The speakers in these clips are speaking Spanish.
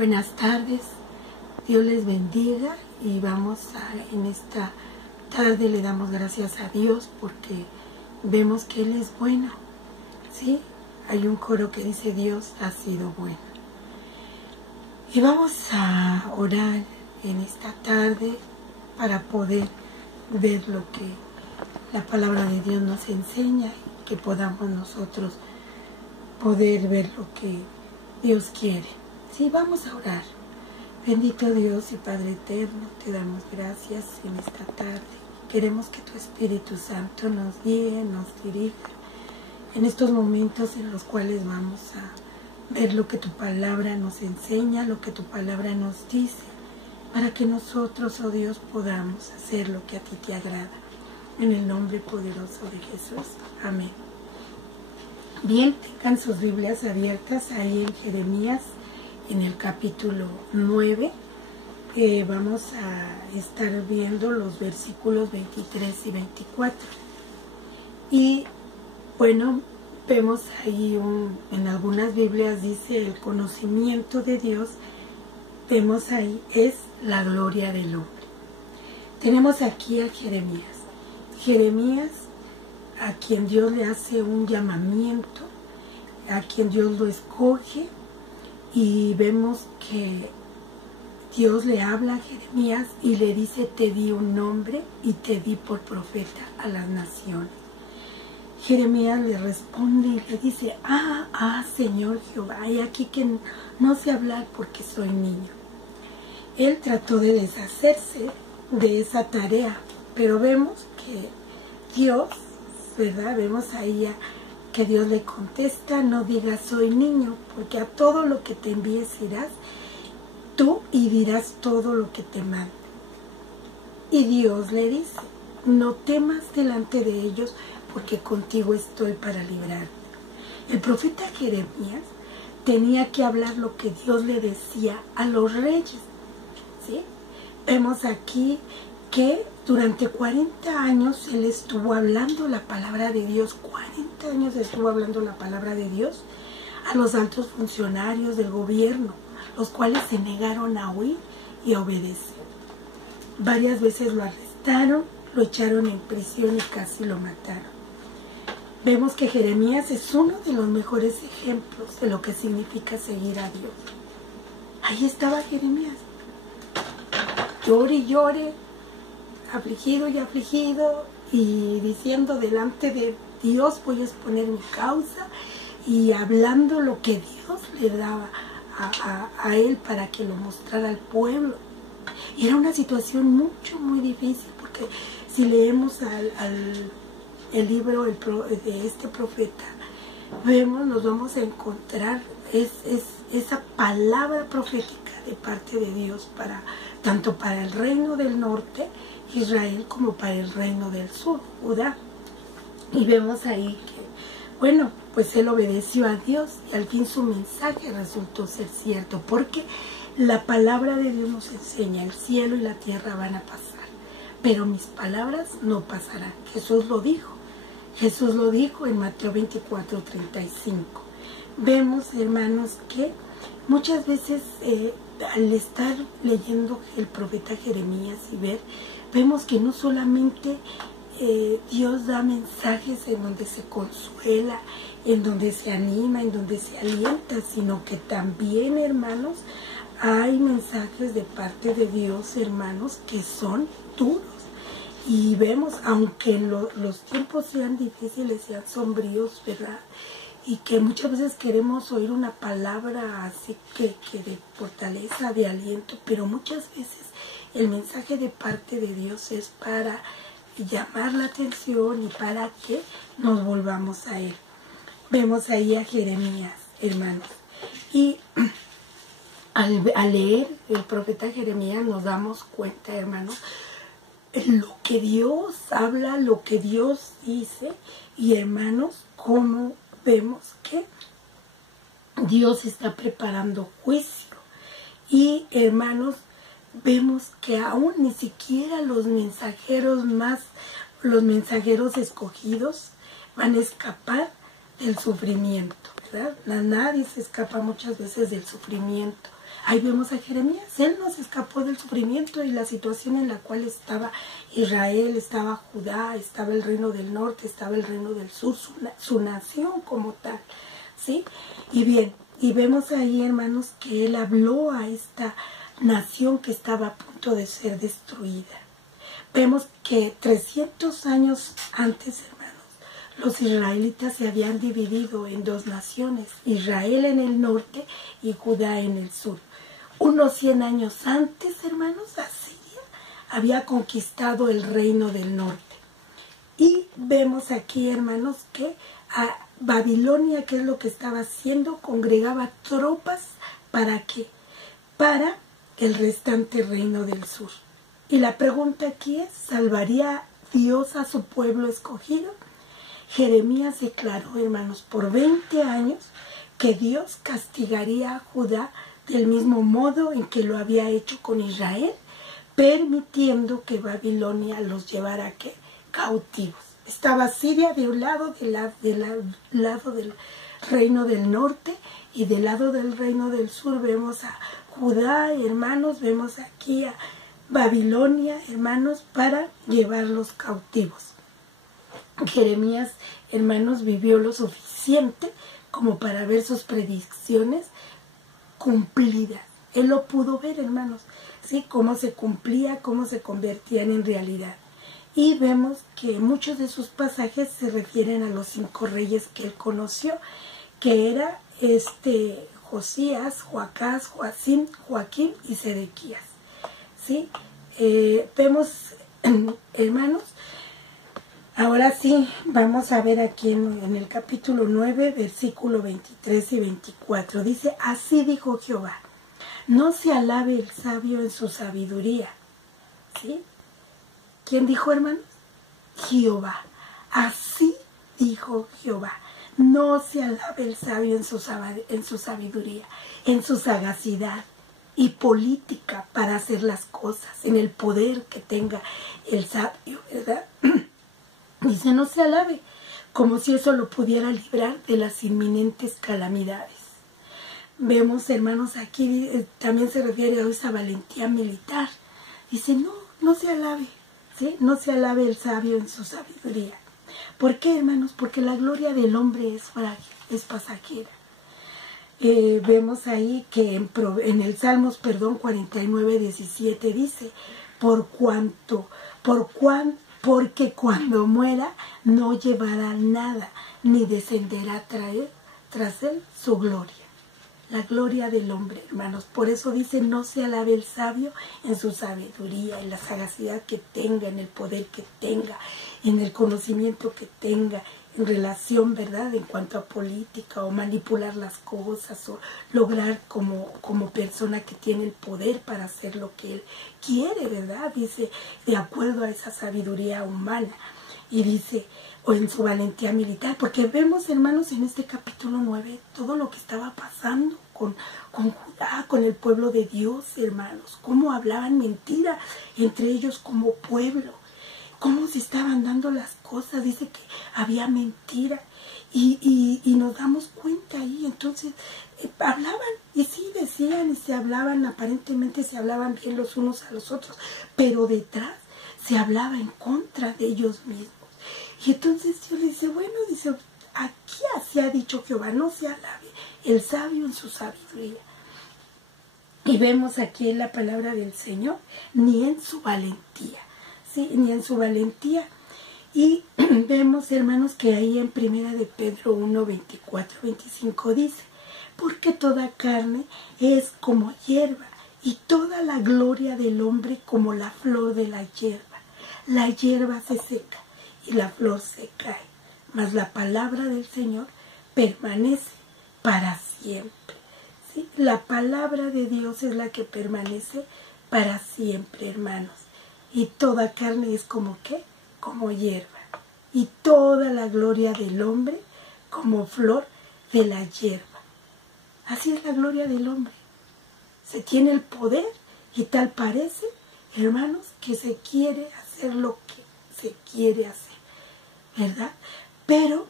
Buenas tardes, Dios les bendiga y en esta tarde le damos gracias a Dios porque vemos que Él es bueno, ¿sí? Hay un coro que dice Dios ha sido bueno. Y vamos a orar en esta tarde para poder ver lo que la palabra de Dios nos enseña y que podamos nosotros poder ver lo que Dios quiere. Sí, vamos a orar. Bendito Dios y Padre eterno, te damos gracias en esta tarde. Queremos que tu Espíritu Santo nos guíe, nos dirija en estos momentos en los cuales vamos a ver lo que tu palabra nos enseña, lo que tu palabra nos dice, para que nosotros, oh Dios, podamos hacer lo que a ti te agrada. En el nombre poderoso de Jesús. Amén. Bien, tengan sus Biblias abiertas ahí en Jeremías, en el capítulo 9. Vamos a estar viendo los versículos 23 y 24. Y bueno, vemos ahí en algunas Biblias dice el conocimiento de Dios. Vemos ahí es la gloria del hombre. Tenemos aquí a Jeremías. Jeremías, a quien Dios le hace un llamamiento, a quien Dios lo escoge, y vemos que Dios le habla a Jeremías y le dice, te di un nombre y te di por profeta a las naciones. Jeremías le responde y le dice, Señor Jehová, hay aquí que no sé hablar porque soy niño. Él trató de deshacerse de esa tarea, pero vemos que Dios, ¿verdad? Vemos ahí que Dios le contesta, no digas soy niño, porque a todo lo que te envíes irás tú y dirás todo lo que te mande. Y Dios le dice, no temas delante de ellos, porque contigo estoy para librarte. El profeta Jeremías tenía que hablar lo que Dios le decía a los reyes, ¿sí? Vemos aquí que durante 40 años él estuvo hablando la palabra de Dios, 40 años estuvo hablando la palabra de Dios a los altos funcionarios del gobierno, los cuales se negaron a oír y a obedecer. Varias veces lo arrestaron, lo echaron en prisión y casi lo mataron. Vemos que Jeremías es uno de los mejores ejemplos de lo que significa seguir a Dios. Ahí estaba Jeremías, llore y llore, afligido y diciendo delante de Dios voy a exponer mi causa y hablando lo que Dios le daba a él para que lo mostrara al pueblo. Y era una situación muy difícil porque si leemos el libro de este profeta, nos vamos a encontrar esa palabra profética de parte de Dios tanto para el reino del norte, Israel, como para el reino del sur, Judá. Y vemos ahí que, bueno, pues él obedeció a Dios y al fin su mensaje resultó ser cierto, porque la palabra de Dios nos enseña, el cielo y la tierra van a pasar, pero mis palabras no pasarán. Jesús lo dijo en Mateo 24:35. Vemos, hermanos, que muchas veces al estar leyendo el profeta Jeremías y vemos que no solamente Dios da mensajes en donde se consuela, en donde se anima, en donde se alienta, sino que también, hermanos, hay mensajes de parte de Dios, hermanos, que son duros. Y vemos, aunque los tiempos sean difíciles, sean sombríos, ¿verdad? Y que muchas veces queremos oír una palabra así que de fortaleza, de aliento, pero muchas veces el mensaje de parte de Dios es para llamar la atención y para que nos volvamos a Él. Vemos ahí a Jeremías, hermanos. Y al leer el profeta Jeremías nos damos cuenta, hermanos, lo que Dios habla, lo que Dios dice, y hermanos, cómo vemos que Dios está preparando juicio. Y hermanos, vemos que aún ni siquiera los mensajeros escogidos van a escapar del sufrimiento, ¿verdad? Nadie se escapa muchas veces del sufrimiento. Ahí vemos a Jeremías, él no se escapó del sufrimiento y la situación en la cual estaba Israel, estaba Judá, estaba el reino del norte, estaba el reino del sur, su nación como tal, ¿sí? Y bien, y vemos ahí, hermanos, que él habló a esta nación que estaba a punto de ser destruida. Vemos que 300 años antes, hermanos, los israelitas se habían dividido en dos naciones, Israel en el norte y Judá en el sur. Unos 100 años antes, hermanos, Asiria había conquistado el reino del norte. Y vemos aquí, hermanos, que a Babilonia, ¿qué es lo que estaba haciendo? Congregaba tropas, ¿para qué? Para el restante reino del sur. Y la pregunta aquí es, ¿salvaría Dios a su pueblo escogido? Jeremías declaró, hermanos, por 20 años que Dios castigaría a Judá del mismo modo en que lo había hecho con Israel, permitiendo que Babilonia los llevara ¿qué? Cautivos. Estaba Siria de un lado, del lado del reino del norte, y del lado del reino del sur vemos a Judá, hermanos, vemos aquí a Babilonia, hermanos, para llevarlos cautivos. Jeremías, hermanos, vivió lo suficiente como para ver sus predicciones cumplidas. Él lo pudo ver, hermanos, ¿sí? Cómo se cumplía, cómo se convertían en realidad. Y vemos que muchos de sus pasajes se refieren a los 5 reyes que él conoció, que era Josías, Joacás, Joacim, Joaquín y Sedequías, ¿sí? Vemos, hermanos, ahora sí, vamos a ver aquí en el capítulo 9, versículo 23 y 24. Dice, así dijo Jehová, no se alabe el sabio en su sabiduría. ¿Sí? ¿Quién dijo, hermanos? Jehová. Así dijo Jehová. No se alabe el sabio en su sabiduría, en su sagacidad y política para hacer las cosas, en el poder que tenga el sabio, ¿verdad? Dice, no se alabe, como si eso lo pudiera librar de las inminentes calamidades. Vemos, hermanos, aquí también se refiere a esa valentía militar. Dice, no se alabe, ¿sí? No se alabe el sabio en su sabiduría. ¿Por qué, hermanos? Porque la gloria del hombre es frágil, es pasajera. Vemos ahí que en el Salmos, 49, 17 dice, porque cuando muera no llevará nada, ni descenderá tras él su gloria. La gloria del hombre, hermanos. Por eso dice, no se alabe el sabio en su sabiduría, en la sagacidad que tenga, en el poder que tenga, en el conocimiento que tenga, en relación, ¿verdad?, en cuanto a política o manipular las cosas o lograr como persona que tiene el poder para hacer lo que él quiere, ¿verdad? Dice, de acuerdo a esa sabiduría humana. Y dice, o en su valentía militar, porque vemos, hermanos, en este capítulo 9, todo lo que estaba pasando con Judá, con el pueblo de Dios, hermanos, cómo hablaban mentira entre ellos como pueblo, cómo se estaban dando las cosas, dice que había mentira, y nos damos cuenta ahí, entonces hablaban, y sí decían, y se hablaban, aparentemente se hablaban bien los unos a los otros, pero detrás se hablaba en contra de ellos mismos. Y entonces Dios le dice, bueno, dice, aquí así ha dicho Jehová, no se alabe el sabio en su sabiduría. Y vemos aquí en la palabra del Señor, ni en su valentía, ¿sí? Ni en su valentía. Y vemos, hermanos, que ahí en 1 de Pedro 1, 24, 25 dice, porque toda carne es como hierba, y toda la gloria del hombre como la flor de la hierba. La hierba se seca y la flor se cae, mas la palabra del Señor permanece para siempre. ¿Sí? La palabra de Dios es la que permanece para siempre, hermanos. Y toda carne es como ¿qué? Como hierba. Y toda la gloria del hombre como flor de la hierba. Así es la gloria del hombre. Se tiene el poder y tal parece, hermanos, que se quiere hacer lo que se quiere hacer, ¿verdad? Pero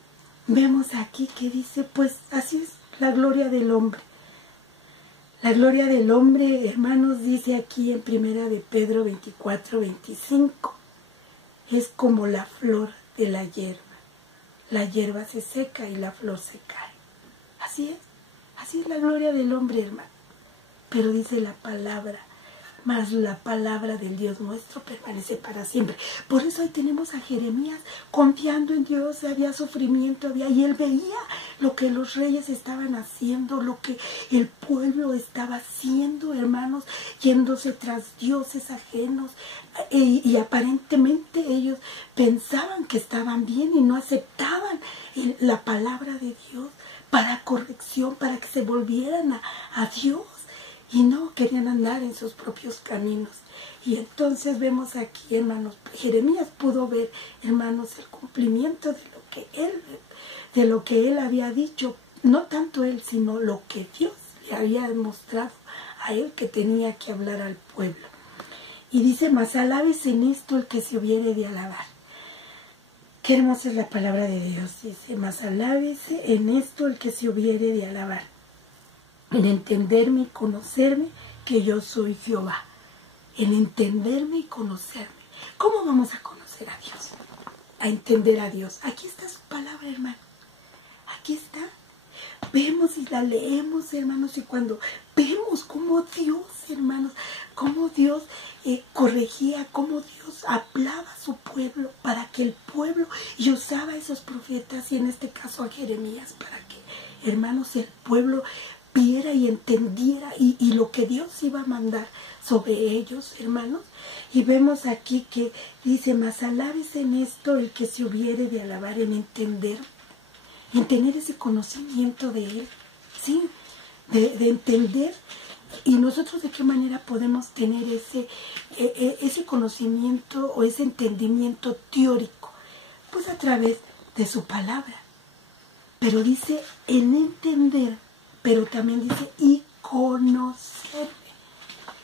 vemos aquí que dice, pues así es la gloria del hombre. La gloria del hombre, hermanos, dice aquí en 1 de Pedro 24, 25, es como la flor de la hierba. La hierba se seca y la flor se cae. Así es la gloria del hombre, hermano. Pero dice la palabra, mas la palabra del Dios nuestro permanece para siempre. Por eso hoy tenemos a Jeremías confiando en Dios. Había sufrimiento, y él veía lo que los reyes estaban haciendo, lo que el pueblo estaba haciendo, hermanos, yéndose tras dioses ajenos. Y aparentemente ellos pensaban que estaban bien y no aceptaban la palabra de Dios para corrección, para que se volvieran a Dios. Y no querían andar en sus propios caminos. Y entonces vemos aquí, hermanos, Jeremías pudo ver, hermanos, el cumplimiento de lo que él había dicho. No tanto él, sino lo que Dios le había demostrado a él que tenía que hablar al pueblo. Y dice, mas alábese en esto el que se hubiere de alabar. Qué hermosa es la palabra de Dios. Dice, mas alábese en esto el que se hubiere de alabar. En entenderme y conocerme que yo soy Jehová. En entenderme y conocerme. ¿Cómo vamos a conocer a Dios? A entender a Dios. Aquí está su palabra, hermano. Aquí está. Vemos y la leemos, hermanos, y cuando vemos cómo Dios, hermanos, cómo Dios corregía, cómo Dios hablaba a su pueblo para que el pueblo, y usaba a esos profetas, y en este caso a Jeremías, para que, hermanos, el pueblo viera y entendiera y lo que Dios iba a mandar sobre ellos, hermanos. Y vemos aquí que dice, mas alábese en esto el que se hubiere de alabar, en tener ese conocimiento de Él, ¿sí? De entender. Y nosotros de qué manera podemos tener ese conocimiento o ese entendimiento teórico, pues a través de su palabra. Pero dice en entender, pero también dice y conocerle.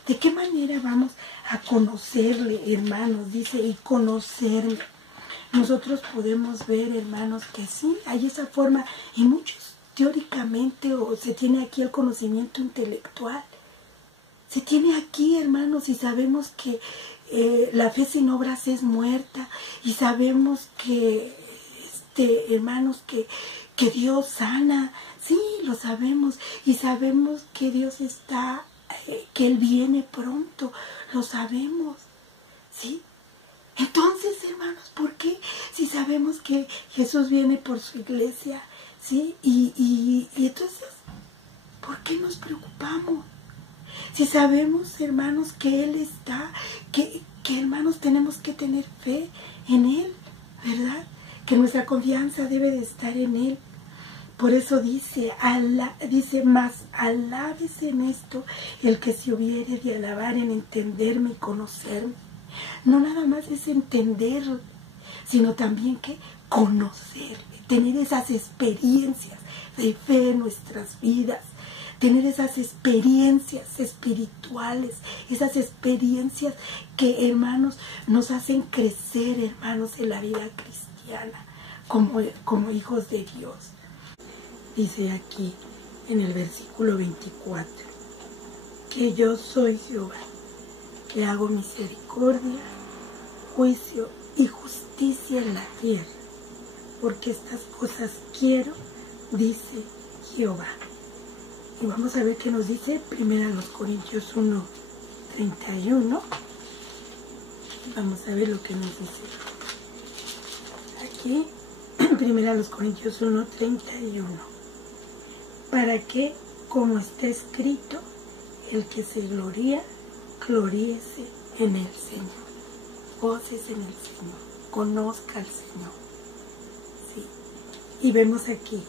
¿De qué manera vamos a conocerle, hermanos? Dice y conocerle. Nosotros podemos ver, hermanos, que sí, hay esa forma, y muchos teóricamente, o se tiene aquí el conocimiento intelectual. Se tiene aquí, hermanos, y sabemos que la fe sin obras es muerta, y sabemos que, hermanos, que Dios sana. Sí, lo sabemos, y sabemos que Dios está, que Él viene pronto, lo sabemos, ¿sí? Entonces, hermanos, ¿por qué? Si sabemos que Jesús viene por su iglesia, ¿sí? Y entonces, ¿por qué nos preocupamos? Si sabemos, hermanos, que Él está, que hermanos, tenemos que tener fe en Él, ¿verdad? Que nuestra confianza debe de estar en Él. Por eso dice, mas alábese en esto el que se hubiere de alabar, en entenderme y conocerme. No nada más es entender, sino también que conocerme, tener esas experiencias de fe en nuestras vidas, tener esas experiencias espirituales, esas experiencias que, hermanos, nos hacen crecer, hermanos, en la vida cristiana, como hijos de Dios. Dice aquí en el versículo 24, que yo soy Jehová, que hago misericordia, juicio y justicia en la tierra, porque estas cosas quiero, dice Jehová. Y vamos a ver qué nos dice 1 Corintios 1:31. Vamos a ver lo que nos dice aquí, 1 Corintios 1:31. Para que, como está escrito, el que se gloría, gloríese en el Señor. Goces en el Señor, conozca al Señor. ¿Sí? Y vemos aquí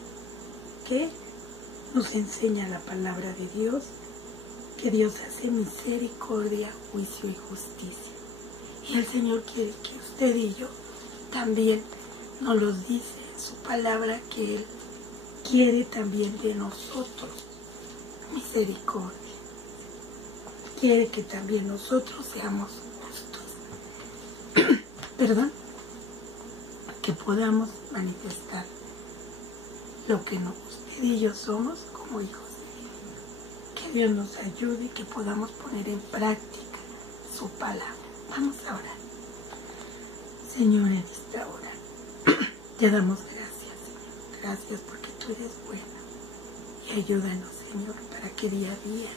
que nos enseña la palabra de Dios, que Dios hace misericordia, juicio y justicia. Y el Señor quiere que usted y yo también nos lo dice en su palabra, que Él quiere también de nosotros misericordia. Quiere que también nosotros seamos justos. Perdón. Que podamos manifestar lo que usted y yo somos como hijos de Dios. que Dios nos ayude y que podamos poner en práctica su palabra. Vamos a orar. Señor, en esta hora te damos gracias, Señor. Gracias porque tú eres bueno. Y ayúdanos, Señor, para que día a día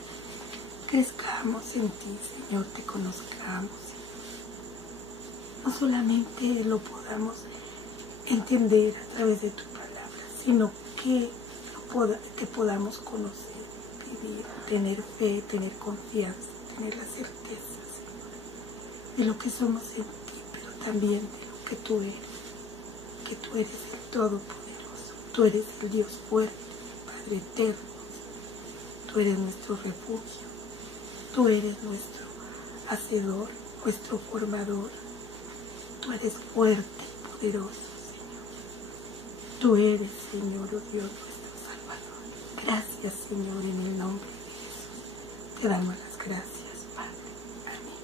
crezcamos en ti, Señor, te conozcamos, Señor. No solamente lo podamos entender a través de tu palabra, sino que podamos conocer, vivir, tener fe, tener confianza, tener la certeza, Señor, de lo que somos en ti, pero también de lo que tú eres el Todopoderoso, tú eres el Dios fuerte, Padre eterno, tú eres nuestro refugio, tú eres nuestro hacedor, nuestro formador, tú eres fuerte y poderoso, Señor. Tú eres, Señor, oh Dios, nuestro Salvador. Gracias, Señor, en el nombre de Jesús. Te damos las gracias, Padre. Amén.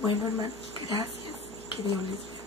Bueno, hermanos, gracias y que Dios les bendiga.